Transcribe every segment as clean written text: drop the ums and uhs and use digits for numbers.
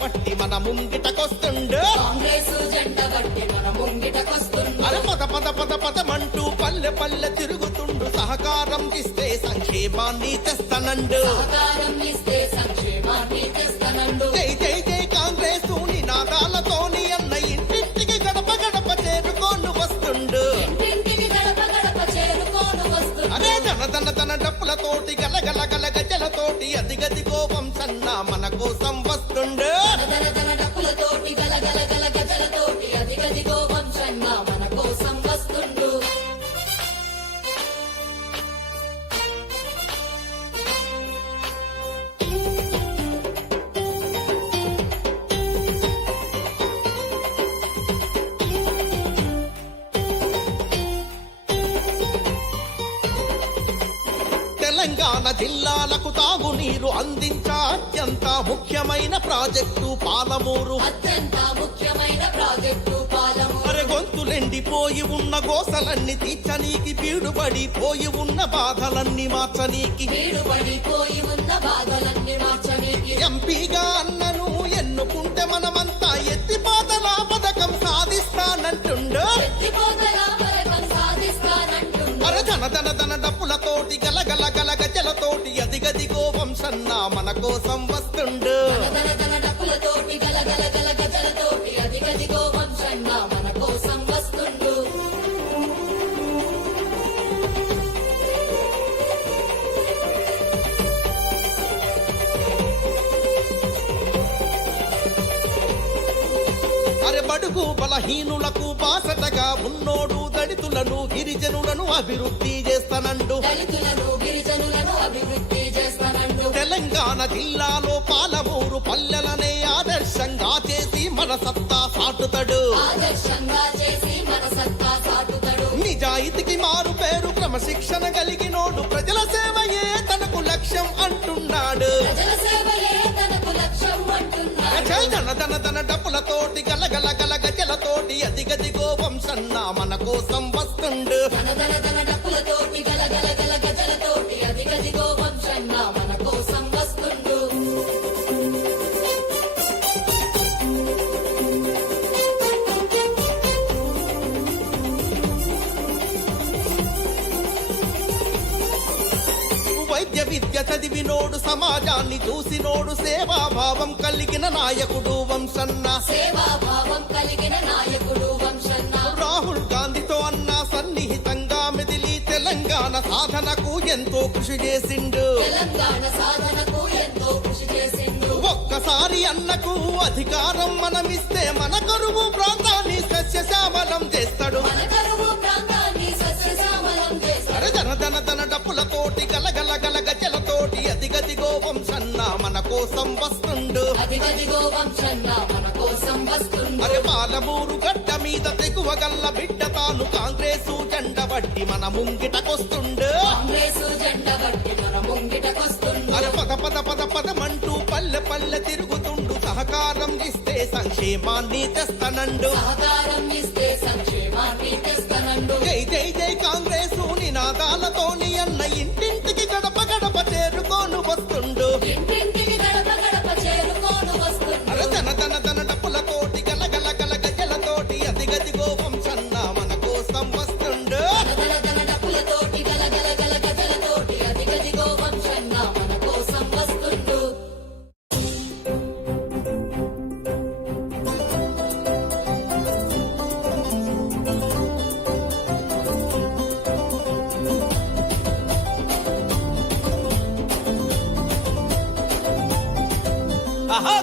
బట్టి మన ముంగిటకొస్తుండు అరే పదమంటూ పల్లె పల్లె తిరుగుతుండు సహకారం ఇస్తే సంక్షేమాన్ని తెస్తనండు జై జై జై కాంగ్రెస్ నినాదాలతోని అన్న ఇంటింటికి గడప గడప చేరుకోను వస్తుండు అరే తన డప్పులతోటి గలగల గల గజలతోటి అదిగదిగో వంశన్న మన కోసం వస్తుండు డప్పులతోటి గలగల గల గజలతోటి అదిగదిగో వంశన్న మన కోసం వస్తుండు తెలంగాణ జిల్లాలకు తాగునీరు అందించా అత్యంత ముఖ్యమైన ప్రాజెక్టు పాలమూరు అరే గొంతులెండిపోయి ఉన్న గోసలన్నీ తీర్చనీకి పీడుబడిపోయి ఉన్న బాధలన్నీ మార్చనీకి ఎంపీగా అన్నను ఎన్నుకుంటే మనమంతా ఎత్తిపోతల పథకం సాధిస్తానంటుండు అరే ధన డప్పులతోటి గలగల గల గజలతోటి అదిగదిగో వంశన్న మన కోసం వస్తుండు డప్పులతోటి గలగల గల గజలతోటి అదిగదిగో వంశన్న మన కోసం వస్తుండు అరే బడుగు బలహీనులకు బాసటగా ఉన్నోడు దళితులను గిరిజనులను అభివృద్ధి చేస్తానండు తెలంగాణ జిల్లాలో పాలమూరు పల్లెలనే ఆదర్శంగా చేసి మన సత్తా సాటుతాడు నిజాయితీకి మారు పేరు క్రమశిక్షణ కలిగినోడు ప్రజల సేవయే తనకు లక్ష్యం అంటున్నాడు తన డప్పులతోటి గలగల గల గజలతోటి అదిగదిగో వంశన్న మన కోసం వస్తుండు డప్పులతోటి గలగల గల గజలతోటి అదిగదిగో వంశన్న మన కోసం వస్తుండు వైద్య విద్య చదివినోడు సమాజాన్ని చూసినోడు సేవాభావం కలిగిన నాయకుడు వంశన్న రాహుల్ గాంధీతో అన్న సన్నిహితంగా మెదిలి తెలంగాణ సాధనకు ఎంతో కృషి చేసిండు ఒక్కసారి అన్నకు అధికారం మనమిస్తే మన కరువు ప్రాంతాన్ని సస్యశ్యామలం చేస్తాడు తన డప్పులతోటి గలగల గల గజలతోటి అదిగదిగో వంశన్న మన కోసం వస్తుండు అరే పాలమూరు గడ్డ మీద తెగువ గల్ల బిడ్డ తాను కాంగ్రెసు జెండ బట్టి మన ముంగిటకొస్తుండు అరే పదమంటూ పల్లె పల్లె తిరుగుతుండు సహకారం ఇస్తే సంక్షేమాన్ని తెస్తనండు జై జై జై కాంగ్రెస్ నినాదాలతోని అన్న ఇంటింటికి గడప గడప చేరుకోను వస్తుండు అరే తన డప్పులతోటి గలగల గల గజలతోటి అదిగదిగో వంశన్న మన కోసం వస్తుండు డప్పులతోటి గలగల గల గజలతోటి అదిగదిగో వంశన్న మన కోసం వస్తుండు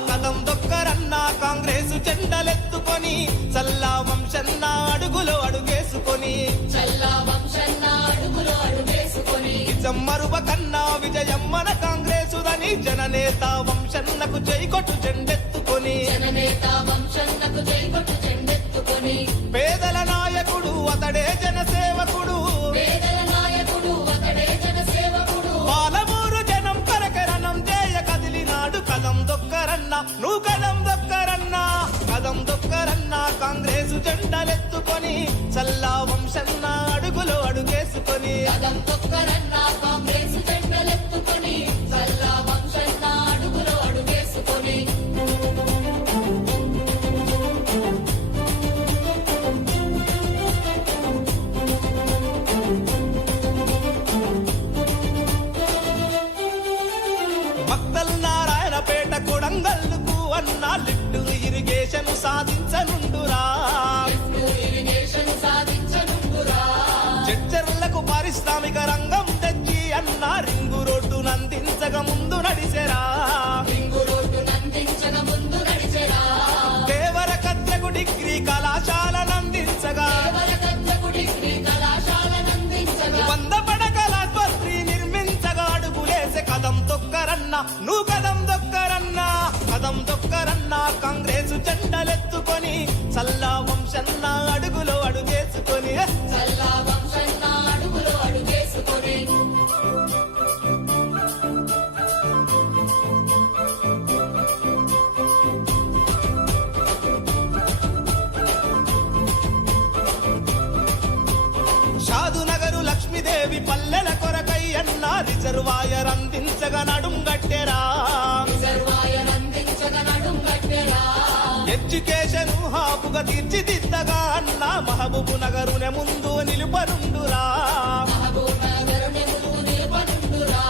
కదం దొక్కరన్న కాంగ్రెసు జెండలెత్తుకొని చల్లా వంశన్న అడుగులో అడుగేసుకొని జమ్మరువ కన్నా విజయం మన కాంగ్రెసుదని జననేత వంశన్నకు జైకొట్టు జెండెత్తుకొని పేదల నాయకుడు అతడే జనసేవకుడు పాలమూరు జనం కరకరణం చేయ కదిలినాడు కదం దొక్కరన్న నువ్వు కదం దొక్కరన్న కాంగ్రెసు జెండలెత్తుకొని చల్లా వంశన్న అడుగులో అడుగేసుకొని కాంగ్రెసు జెండలెత్తుకొని చల్లా వంశన్న అడుగులో అడుగేసుకొని అన్న లిఫ్ట్ ఇరిగేషన్ సాధించనుండురా ఇరిగేషన్ సాధించనుండురా చర్చర్లకు పారిశ్రామిక రంగం తెచ్చి అన్న రింగు రోడ్డు నందించక ముందు నడిచెరా రింగు రోడ్డు నందించక ముందు నడిచెరా దేవరకద్రకు డిగ్రీ కళాశాల నందించగా దేవరకద్రకు డిగ్రీ కళాశాల నందించగా 100 పడకల ఆస్పత్రి నిర్మించగా అడుగులేసే కదం తొక్కరన్నా నువ్వు కదం తొక్కరన్నా కదం తొక్కరన్నా కాంగ్రెస్ జెండలెత్తుకొని చల్లా వంశన్న అడుగులో అడుగేసుకొని చల్లా వంశన్న అడుగులో అడుగేసుకొని షాదునగరు లక్ష్మీదేవి పల్లెల కొరకై అన్న రిజర్వాయర్ అందించగా నడుం గట్టెరా రిజర్వాయర్ అందించగా నడుం కట్టెరా ఎడ్యుకేషన్ హాపుగా తీర్చిదిద్దగా అన్న మహబూబు నగరునే ముందు నిలుపనుండురా మహబూబ్ నగరుని ముందు నిలపనుండురా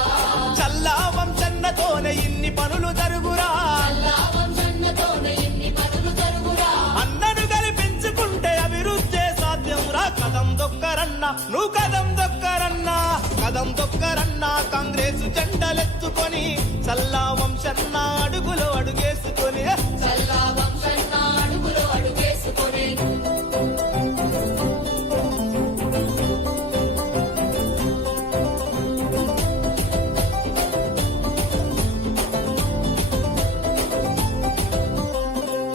చల్లా వంశన్నతోనే ఇన్ని పనులు జరుగురా చల్లా వంశన్నతోనే ఇన్ని పనులు జరుగురా అన్నను కల్పించుకుంటే అభివృద్ధి సాధ్యం రా కదం దొక్కరన్నా నువ్వు కదం దొక్కరన్నా కదం దొక్కరన్నా కాంగ్రెస్ జెండలెత్తుకొని చల్లా వంశన్న అడుగులో అడుగేసుకొని చల్లా వంశన్న అడుగులో అడుగేసుకొని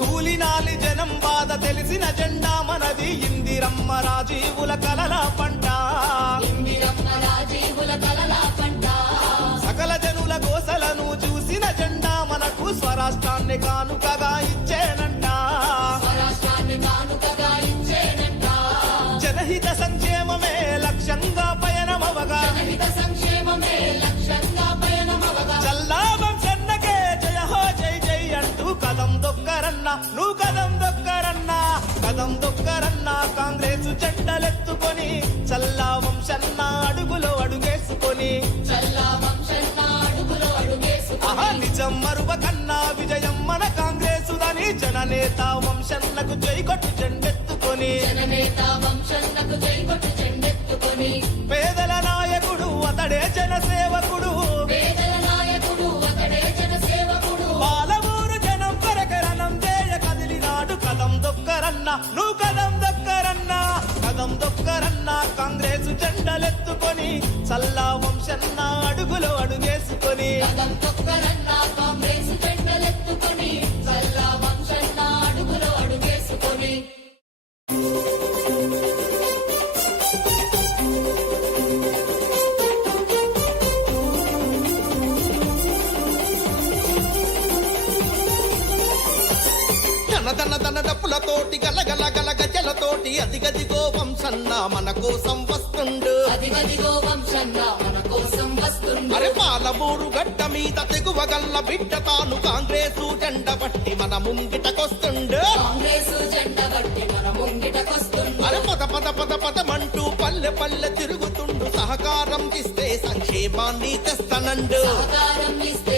కూలినాలి జనం బాధ తెలిసిన జెండా మనది ఇందిరమ్మ రాజీవుల కలల పంట ఇందిరమ్మ రాజీవుల కలలా పంట సకల జనుల గోసలను చూసిన జెండా మనకు స్వరాష్ట్రాన్ని కానుకగా ఇచ్చేనంట స్వరాష్ట్రాన్ని కానుకగా ఇచ్చేనంట జనహిత సంక్షేమమే లక్ష్యంగా పయనమవగా జనహిత సంక్షేమమే లక్ష్యంగా పయనమవగా చల్లా వంశన్నకే జయ హో జై జై అంటూ కదం దొక్కరన్నా నువ్వు కదం దొక్కరన్నా కదం దొక్కరన్నా కాంగ్రెస్ జెండలెత్తుకొని చల్లా వంశన్న అడుగులో అడుగేసుకొని చల్లా వంశన్న అడుగులో అడుగేసుకొని ఆహా నిజం మరువ కన్నా విజయం మన కాంగ్రెసుదని జననేత వంశన్నకు జై కొట్టు జెండెత్తుకొని జననేత వంశన్నకు జైకొట్టు చెండెత్తుకొని పేదల నాయకుడు అతడే జనసేవకుడు పేదల నాయకుడు అతడే జనసేవకుడు పాలమూరు జనం కొరకరణం చేయ కదిలినాడు కదం దొక్కరన్నా నువ్వు కదం దొక్కరన్నా కదం దొక్కరన్నా కాంగ్రెస్ జెండలెత్తుకొని చల్లా వంశన్న అడుగులో అడుగేసుకొని కదం తొక్కరన్న కాంగ్రెస్ జెండలెత్తుకొని చల్లా వంశన్న అడుగులో అడుగేసుకొని దన డప్పులతోటి గలగల గల గజలతోటి అదిగదిగో వంశన్న మన కోసం వస్తుండు అదిగదిగో వంశన్న మన కోసం వస్తుంది అరే పాలమూరు గడ్డ మీద తెగువ గల్ల బిడ్డ తాను కాంగ్రెసు జెండ బట్టి మన ముంగిటకొస్తుండు కాంగ్రెస్ జెండ బట్టి మన ముంగిటకొస్తుంది అరే పద పద పద పదమంటూ పల్లె పల్లె తిరుగుతుండు సహకారం ఇస్తే సంక్షేమాన్ని తెస్తనండు సహకారం ఇస్తే